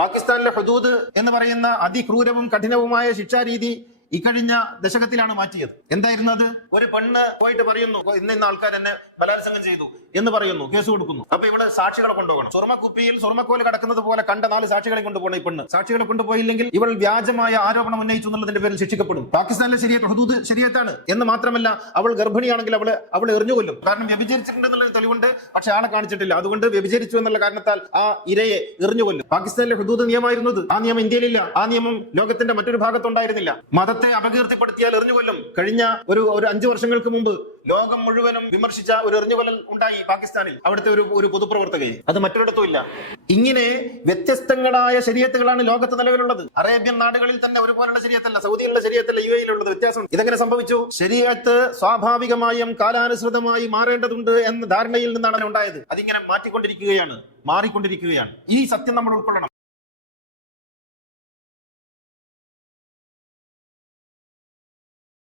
പാകിസ്ഥാനിലെ ഹുദൂദ് എന്ന് പറയുന്ന അതിക്രൂരവും കഠിനവുമായ ശിക്ഷാരീതി ഇക്കഴിഞ്ഞ ദശകത്തിലാണ് മാറ്റിയത്. എന്തായിരുന്നു അത്? ഒരു പെണ്ണ് പോയിട്ട് പറയുന്നു, ഇന്ന ആൾക്കാർ എന്നെ ബലാത്സംഗം ചെയ്തു എന്ന് പറയുന്നു, കേസ് കൊടുക്കുന്നു. അപ്പൊ ഇവിടെ സാക്ഷികളെ കൊണ്ടുപോകണം. സ്വർമ്മക്കുപ്പിയിൽ സ്വർമ്മക്കോല് കടക്കുന്നത് പോലെ കണ്ട 4 സാക്ഷികളെ കൊണ്ടുപോകണം. ഈ പെണ്ണ് സാക്ഷികളെ കൊണ്ടുപോയില്ലെങ്കിൽ ഇവൾ വ്യാജമായ ആരോപണം ഉന്നയിച്ചു എന്നുള്ളതിന്റെ പേരിൽ ശിക്ഷിക്കപ്പെടും. പാകിസ്ഥാനിലെ ശരിയത്ത് ഹുദൂദ് ശരിയത്താണ് എന്ന് മാത്രമല്ല, അവൾ ഗർഭിണിയാണെങ്കിൽ അവൾ എറിഞ്ഞുകൊല്ലും. കാരണം വ്യഭിചരിച്ചിട്ടുണ്ടെന്നുള്ള തെളിവുണ്ട്, പക്ഷെ ആളെ കാണിച്ചിട്ടില്ല. അതുകൊണ്ട് വ്യഭിചരിച്ചു എന്നുള്ള കാരണത്താൽ ആ ഇരയെ എറിഞ്ഞുകൊല്ലും. പാകിസ്ഥാനിലെ ഹുദൂദ് നിയമമായിരുന്നത്. ആ നിയമം ഇന്ത്യയിലില്ല. ആ നിയമം ലോകത്തിന്റെ മറ്റൊരു ഭാഗത്തുണ്ടായിരുന്നില്ല. മതത്തെ അപകീർത്തിപ്പെടുത്തിയാൽ എറിഞ്ഞുകൊല്ലും. കഴിഞ്ഞ ഒരു 5 വർഷങ്ങൾക്ക് മുമ്പ് ലോകം മുഴുവനും വിമർശിച്ച ഒരു എറിഞ്ഞുകൊല്ലൽ ഉണ്ടായി പാകിസ്ഥാനിൽ, അവിടുത്തെ ഒരു പൊതുപ്രവർത്തകയെ. അത് മറ്റൊരിടത്തും ഇല്ല. ഇങ്ങനെ വ്യത്യസ്തങ്ങളായ ശരീഅത്തുകളാണ് ലോകത്ത് നിലവിലുള്ളത്. അറേബ്യൻ നാടുകളിൽ തന്നെ ഒരുപോലുള്ള ശരീഅത്തല്ല, സൗദിയിലുള്ള ശരീഅത്തല്ല യു എയിലുള്ളത്, വ്യത്യാസം. ഇതെങ്ങനെ സംഭവിച്ചു? ശരീഅത്ത് സ്വാഭാവികമായും കാലാനുസൃതമായി മാറേണ്ടതുണ്ട് എന്ന ധാരണയിൽ നിന്നാണ് ഉണ്ടായത്. അതിങ്ങനെ മാറിക്കൊണ്ടിരിക്കുകയാണ്. ഈ സത്യം നമ്മൾ ഉൾക്കൊള്ളണം.